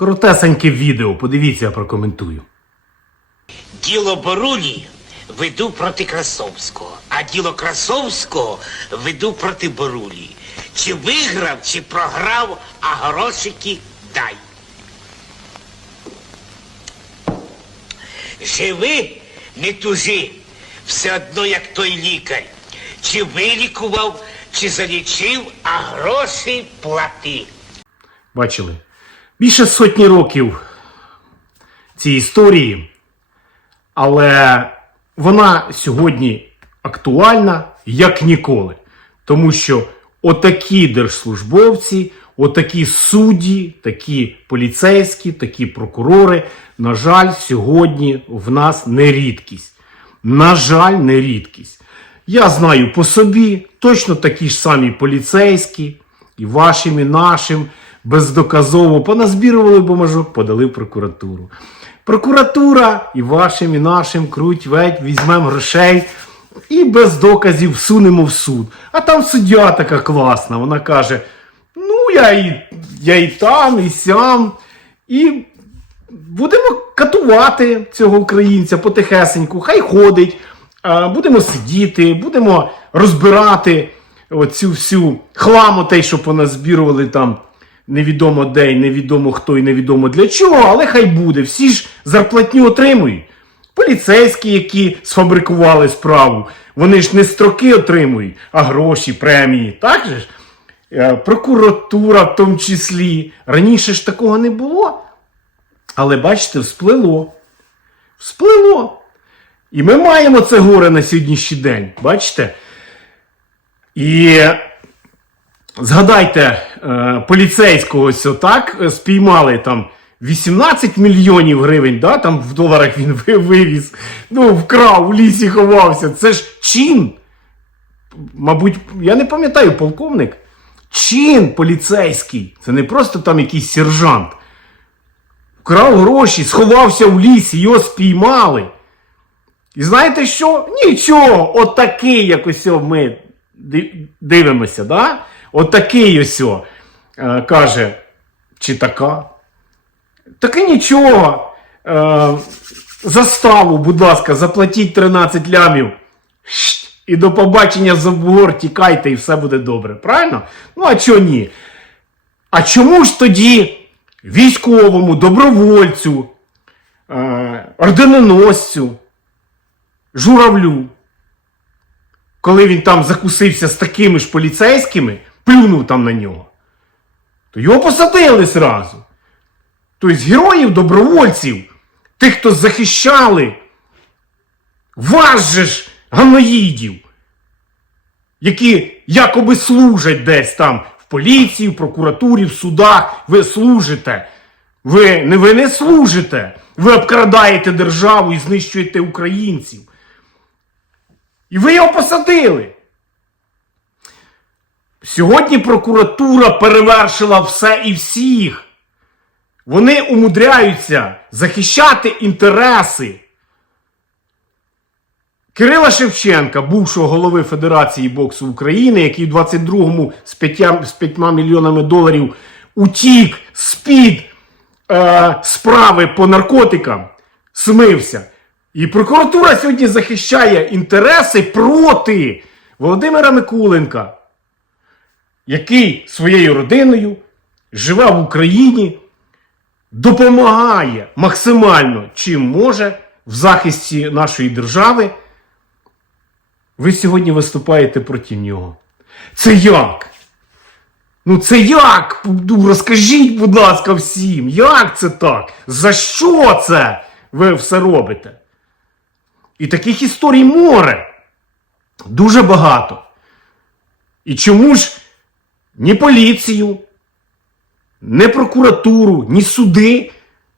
Коротесеньке відео, подивіться, я прокоментую. Діло Борулі веду проти Красовського, а діло Красовського веду проти Борулі. Чи виграв, чи програв, а грошики дай. Живи, не тужи, все одно як той лікар. Чи вилікував, чи залічив, а гроші плати. Бачили? Більше сотні років цій історії, але вона сьогодні актуальна як ніколи. Тому що отакі держслужбовці, отакі судді, такі поліцейські, такі прокурори, на жаль, сьогодні в нас не рідкість. На жаль, не рідкість. Я знаю по собі точно такі ж самі поліцейські, і вашим, і нашим бездоказово поназбірували бумажок, подали в прокуратуру. Прокуратура і вашим, і нашим круть ведь, візьмемо грошей і без доказів всунемо в суд. А там суддя така класна, вона каже: ну, я і, я і там, і сям, і будемо катувати цього українця потихесеньку, хай ходить. Будемо сидіти, будемо розбирати оцю всю хламу, те, що поназбірували там невідомо де, і невідомо хто і невідомо для чого, але хай буде. Всі ж зарплатню отримують. Поліцейські, які сфабрикували справу, вони ж не строки отримують, а гроші, премії. Так же ж? Е, Прокуратура в тому числі. Раніше ж такого не було. Але бачите, всплило. Всплило. І ми маємо це горе на сьогоднішній день. Бачите? І згадайте, е, поліцейського ось отак е, спіймали там 18 мільйонів гривень, да, там в доларах він вивіз, ну, вкрав, в лісі ховався. Це ж чин. Мабуть, я не пам'ятаю, полковник. Чин поліцейський. Це не просто там якийсь сержант. Вкрав гроші, сховався в лісі, його спіймали. І знаєте що? Нічого, отакий якось о ми ди- дивимося, да? Отакий ось е, каже, чи така. Таки нічого. Е, заставу, будь ласка, заплатіть 13 лямів. І до побачення за бугор тікайте, і все буде добре. Правильно? Ну, а чого ні? А чому ж тоді військовому, добровольцю, е, орденоносцю, журавлю, коли він там закусився з такими ж поліцейськими, плюнув там на нього, то його посадили зразу. Тобто героїв, добровольців, тих, хто захищали вас ж гамноїдів, які якоби служать десь там в поліції, в прокуратурі, в судах, ви служите. Ви не ви не служите. Ви обкрадаєте державу і знищуєте українців. І ви його посадили. Сьогодні прокуратура перевершила все і всіх. Вони умудряються захищати інтереси Кирила Шевченка, бувшого голови Федерації боксу України, який в 22-му з 5, з 5 мільйонами доларів утік з-під е, справи по наркотикам, смився. І прокуратура сьогодні захищає інтереси проти Володимира Микуленка, який своєю родиною живе в Україні, допомагає максимально чим може в захисті нашої держави. Ви сьогодні виступаєте проти нього. Це як? Ну це як? Ну, розкажіть, будь ласка, всім, як це так? За що це ви все робите? І таких історій море. Дуже багато. І чому ж ні поліцію, ні прокуратуру, ні суди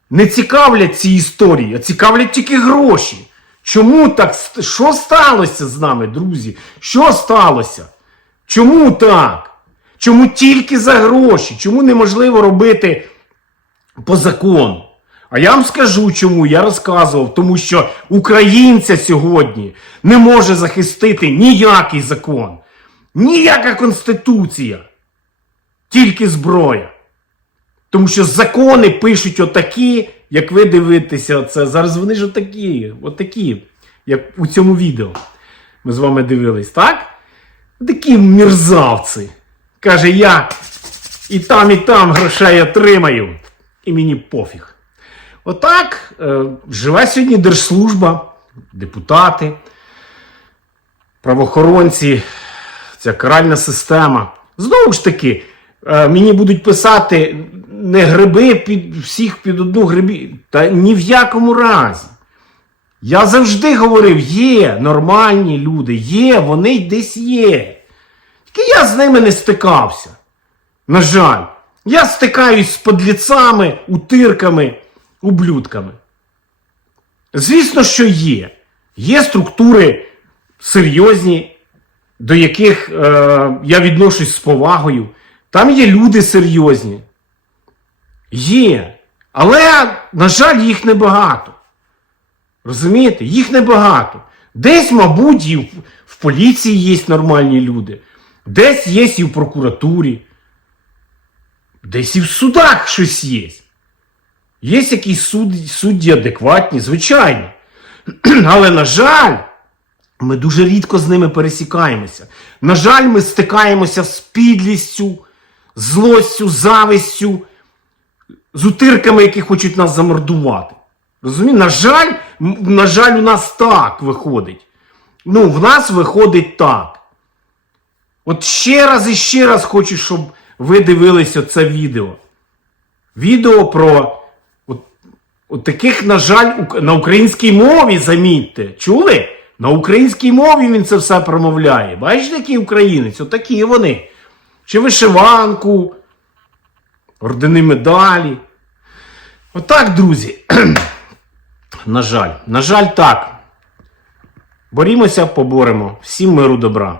не цікавлять ці історії, а цікавлять тільки гроші. Чому так? Що сталося з нами, друзі? Що сталося? Чому так? Чому тільки за гроші? Чому неможливо робити по закону? А я вам скажу чому, я розказував, тому що українця сьогодні не може захистити ніякий закон, ніяка конституція, тільки зброя. Тому що закони пишуть отакі, як ви дивитеся це. Зараз вони ж отакі, отакі, як у цьому відео. Ми з вами дивились, так? Такі мерзавці. Каже, я і там, і там грошей отримаю. І мені пофіг. Отак е, живе сьогодні держслужба, депутати, правоохоронці, ця каральна система. Знову ж таки, мені будуть писати не гриби під всіх під одну грибі. Та ні в якому разі. Я завжди говорив: є нормальні люди, є, вони десь є. Тільки я з ними не стикався. На жаль, я стикаюсь з подліцами, утирками, ублюдками. Звісно, що є. Є структури серйозні, до яких е, я відношусь з повагою. Там є люди серйозні. Є. Але, на жаль, їх небагато. Розумієте? Їх небагато. Десь, мабуть, і в, поліції є нормальні люди, десь є і в прокуратурі, десь і в судах щось є. Є якісь суд, судді адекватні, звичайно. Але, на жаль, ми дуже рідко з ними пересікаємося. На жаль, ми стикаємося з підлістю, злостю, завистю, з утирками, які хочуть нас замордувати. Розумієте? На жаль, на жаль, у нас так виходить. Ну, в нас виходить так. От ще раз і ще раз хочу, щоб ви дивилися це відео. Відео про от, от таких, на жаль, на українській мові, замітьте. Чули? На українській мові він це все промовляє. Бачите, який українець? Отакі вони. Чи вишиванку, ордени медалі. Отак, друзі. На жаль, на жаль, так. Борімося, поборемо. Всім миру добра.